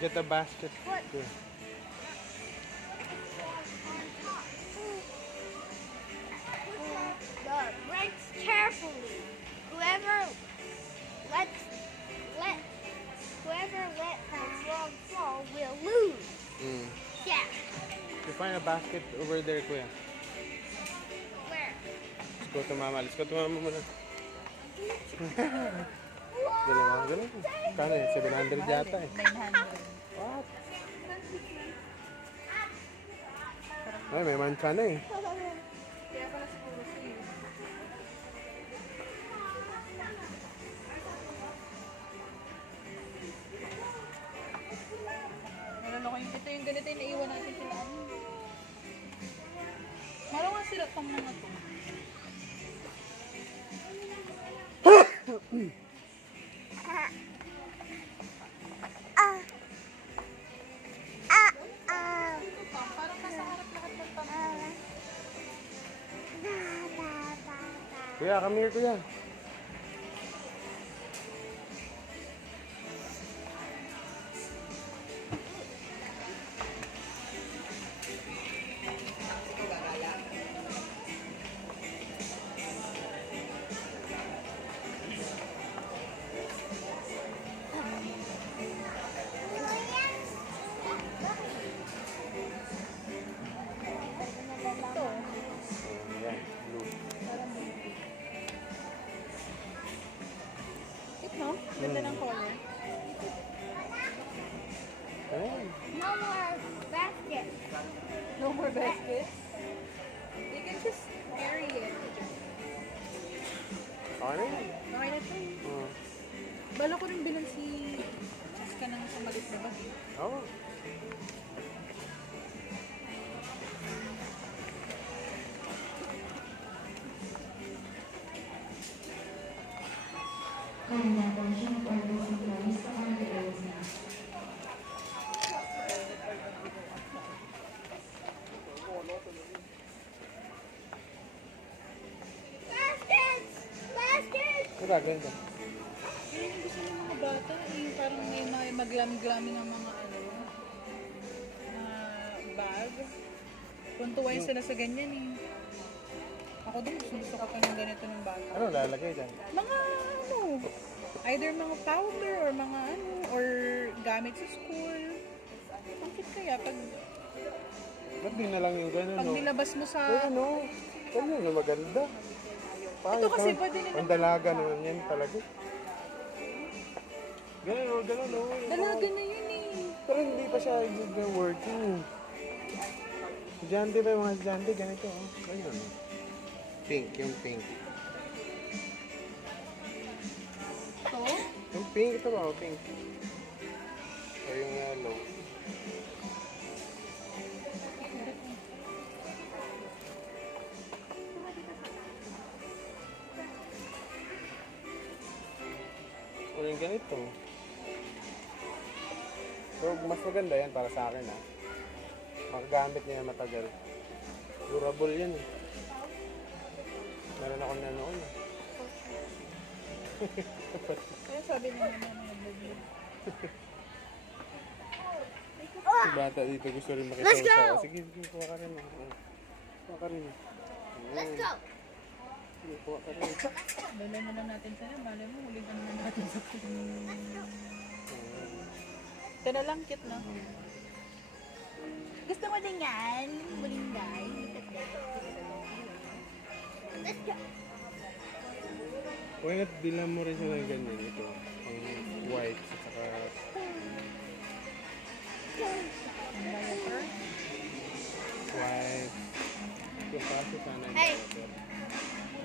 Get a basket. What? Here. The ranks carefully. Whoever lets let whoever let the frog fall will lose. Mm. Yeah. You find a basket over there, kuya. Where? Let's go to mama. Let's go to mama muna. Whoa! Galing ako, galing. Kano eh? 700 yata eh. 900. What? Ay, may mancha na eh. Kaya pala siguro sa'yo. Nalala ko yung ito yung ganito yung naiwan natin sila. Malawa sila pang mga to. Parang nasa harap lahat ng pang. Kuya, come here, kuya. Ito. Ayan, blue. Parang cute, no? Ganda ng color. Ayan. No more basket. No more baskets. You can just carry it. Okay na yan. Okay na ito. Oh. Bala ko rin bilang si Jessica ng sa malit na bag. Oh. Kind attention for those employees on the roads now. Baskets! Baskets! Diba, ganda. Yun yung gusto ng mga bata. Yung parang may maglami-glami ng mga ano, bag. Puntuway sila sa ganyan eh. Ako din gusto ko pa ng ganito ng bata. Ano lalagay dyan? Mga ano, either mga powder or mga ano, or gamit sa school. Bakit kaya pag Ba't di na lang yung gano'n, no? nilabas mo sa... Eh, ano? Ano yun, maganda. Ito kasi pwede nila- Pandalaga naman yan talaga. Ganun, o, ganun, o. Dalaga na yun eh. Pero hindi pa siya working. Estudyante ba yung mga estudyante? Ganito, o. Ganyan, o. Pink, yung pink. Ito, Yung pink, ito ba, o, pink? O yung yellow. O yung ganito. So, mas maganda yan para sa akin, ha. Makagamit niya yan matagal. Durable yan, eh. Meron ako na noon, eh. kaya sabi mo naman ng nag-vlog. Si bata dito gusto rin Let's makita go! Sige, sige, kuha ka rin. Kuha ka rin. Let's go! Sige, kuha ka rin. Dala na lang natin sa'yo. Malay mo, huling ano na natin sa ito na lang, cute na. Gusto mo din yan? Muling guys. Let's go! Why not bilang mo rin siya ng ganyan ito? Yung white at saka Ang diaper. white. Yung kaso sana yung Hey. diaper.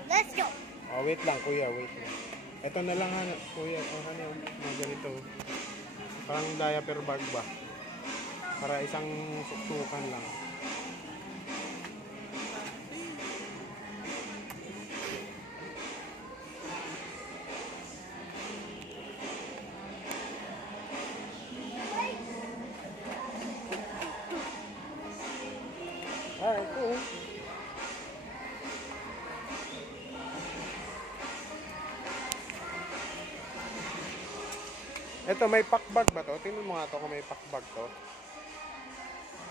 Let's go! Oh, wait lang kuya, wait lang. Ito na lang kuya, ano, mga ganito. Parang diaper bag ba? Para isang suksukan lang. Alright, cool. Ito, may packbag ba to? Tingnan mo nga to kung may packbag to.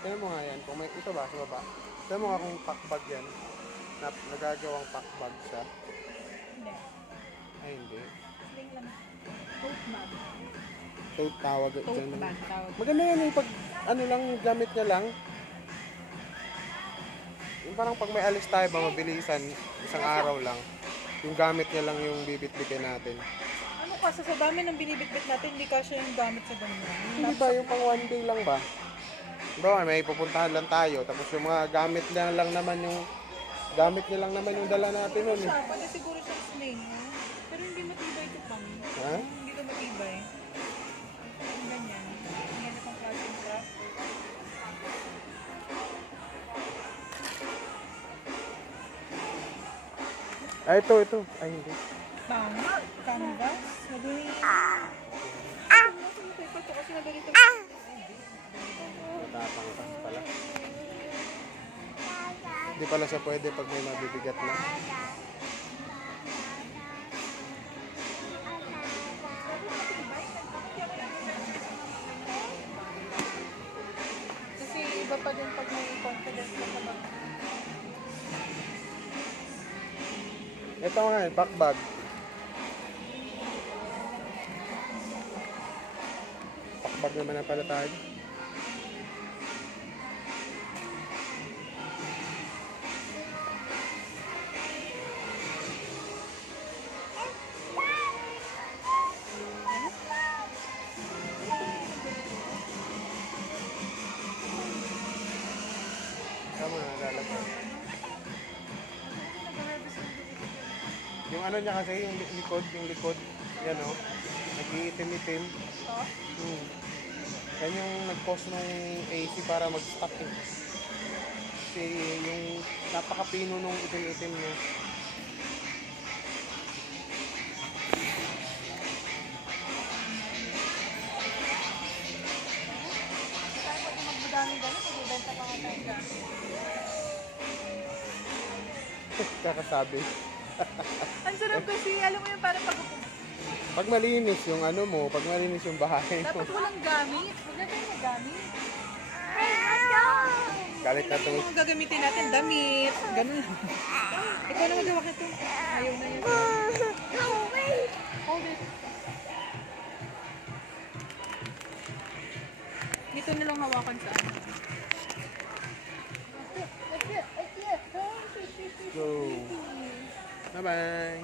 Tingnan mo nga yan. Kung may, ito ba, sa baba? Tingnan mo nga kung packbag yan. Na, nagagawang packbag siya. Hindi. Ay, hindi. Sling lang. Tote bag. Tote tawag Tote dyan. bag tawag. Maganda yan yung pag, ano lang, gamit niya lang. Yung parang pag may alis tayo ba, mabilisan, isang araw lang. Yung gamit niya lang yung bibit-bitin natin. Ano kasi sa dami ng binibitbit natin, hindi kasi yung gamit sa ganyan. Hindi ba, yung pang one day lang ba? Bro, may pupuntahan lang tayo. Tapos yung mga gamit niya lang naman yung dala natin nun. Siya, pwede siguro siya sling. Pero hindi matibay ito pang. Ha? Hindi ito matibay. Yung ganyan. Ganyan itong klaseng craft. Ay, ito. Ay, hindi. Tama. Canvas. Madali. Yung paper ko kasi nadali ito. Matapang kasi pala. Hindi pala siya pwede pag may mabibigat na. Kasi iba pa din pag may confidence na kapag Ito nga, packbag. Packbag naman na pala tayo. Tama, lalagay. Yung ano niya kasi, yung likod, yan o. Nag-iitim-itim. ito. Yan yung nag-cause ng AC para mag-stop eh. Kasi yung napakapino nung itim-itim niya. Kaya pag magmadaming gano'n, magbibenta pa nga tayo gamit. Kakasabi. Ang sarap kasi, alam mo yun, parang Pag malinis yung ano mo, pag malinis yung bahay mo. dapat walang gamit. Huwag na tayo magamit. Galit na to. Yung mga gagamitin natin, damit, ganun lang. Ikaw na magawa ka ito. Ayaw na yun. Hold it. Dito na lang hawakan sa ano. Go. Bye-bye.